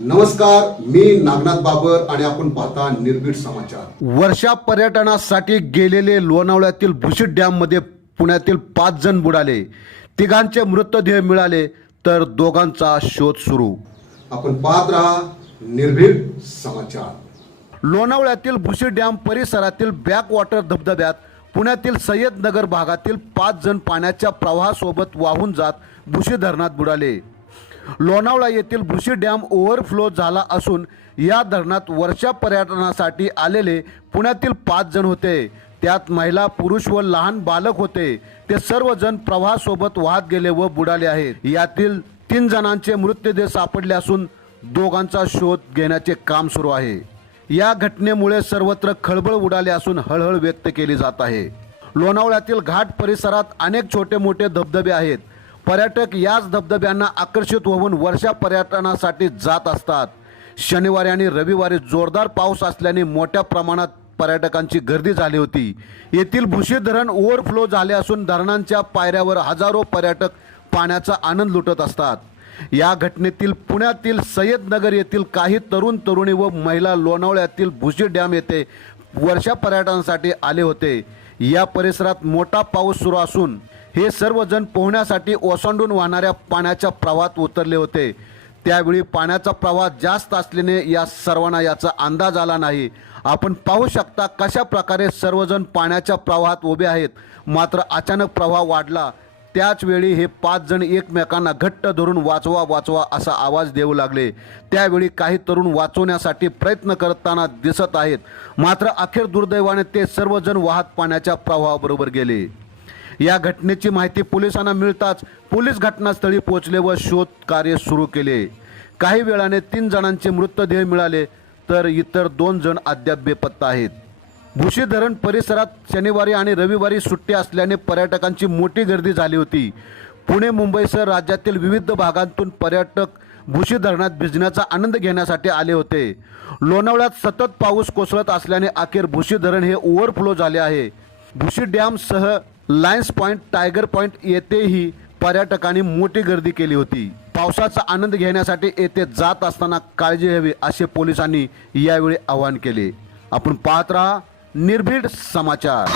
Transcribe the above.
नमस्कार मी नागनाथ बाबर आणि आपण पाहता निर्भीड समाचार. वर्षा पर्यटनासाठी गेलेले लोणावळ्यातील भुशीत डॅममध्ये पुण्यातील पाच जण बुडाले. तिघांचे मृतदेह मिळाले तर दोघांचा शोध सुरू. आपण पाहत राहा निर्भीड समाचार. लोणावळ्यातील भुशी डॅम परिसरातील बॅकवॉटर धबधब्यात पुण्यातील सय्यद नगर भागातील पाच जण पाण्याच्या प्रवाहासोबत वाहून जात भुशी धरणात बुडाले. लोणावळा येथील भुशी डॅम ओव्हरफ्लो झाला असून या धरणात वर्षा पर्यटनासाठी आलेले पुण्यातील पाच जण होते. त्यात महिला पुरुष व लहान बालक होते. ते सर्वजण प्रवाहासोबत वाहत गेले व बुडाले आहेत. यातील तीन जणांचे मृतदेह सापडले असून दोघांचा शोध घेण्याचे काम सुरू आहे. या घटनेमुळे सर्वत्र खळबळ उडाली असून हळहळ व्यक्त केली जात आहे. लोणावळ्यातील घाट परिसरात अनेक छोटे मोठे धबधबे आहेत. पर्यटक याच धबधब्यांना आकर्षित होऊन वर्षा पर्यटनासाठी जात असतात. शनिवारी आणि रविवारी जोरदार पाऊस असल्याने मोठ्या प्रमाणात पर्यटकांची गर्दी झाली होती. येथील भुशी धरण ओव्हरफ्लो झाले असून धरणांच्या पायऱ्यावर हजारो पर्यटक पाण्याचा आनंद लुटत असतात. या घटनेतील पुण्यातील सय्यदनगर येथील काही तरुण तरुणी व महिला लोणावळ्यातील भुशी डॅम येथे वर्षा पर्यटनासाठी आले होते. या परिसरात मोठा पाऊस सुरू असून हे सर्वजण पोहण्यासाठी ओसांडून वाहणाऱ्या पाण्याच्या प्रवाहात उतरले होते. त्यावेळी पाण्याचा प्रवाह जास्त असल्याने या सर्वांना याचा अंदाज आला नाही. आपण पाहू शकता कशा प्रकारे सर्वजण पाण्याच्या प्रवाहात उभे आहेत. मात्र अचानक प्रवाह वाढला. त्याच वेळी हे पाच जण एकमेकांना घट्ट धरून वाचवा वाचवा असा आवाज देऊ लागले. त्यावेळी काही तरुण वाचवण्यासाठी प्रयत्न करताना दिसत आहेत. मात्र अखेर दुर्दैवाने ते सर्वजण वाहत पाण्याच्या प्रवाहाबरोबर गेले. या घटनेची माहिती पोलिसांना मिळताच पोलीस घटनास्थळी पोहोचले व शोध कार्य सुरू केले. काही वेळाने तीन जणांचे मृतदेह मिळाले तर इतर दोन जण अद्याप बेपत्ता आहेत. भुशी धरण परिसरात शनिवारी आणि रविवारी सुट्टी असल्याने पर्यटकांची मोठी गर्दी झाली होती. पुणे मुंबईसह राज्यातील विविध भागांतून पर्यटक भुशी धरणात भिजण्याचा आनंद घेण्यासाठी आले होते. लोणावळ्यात सतत पाऊस कोसळत असल्याने अखेर भुशी धरण हे ओव्हरफ्लो झाले आहे. भुशी डॅमसह लायन्स पॉईंट टायगर पॉईंट येथेही पर्यटकांनी मोठी गर्दी केली होती. पावसाचा आनंद घेण्यासाठी येथे जात असताना काळजी घ्यावी असे पोलिसांनी यावेळी आवाहन केले. आपण पाहत राहा निर्भीड समाचार.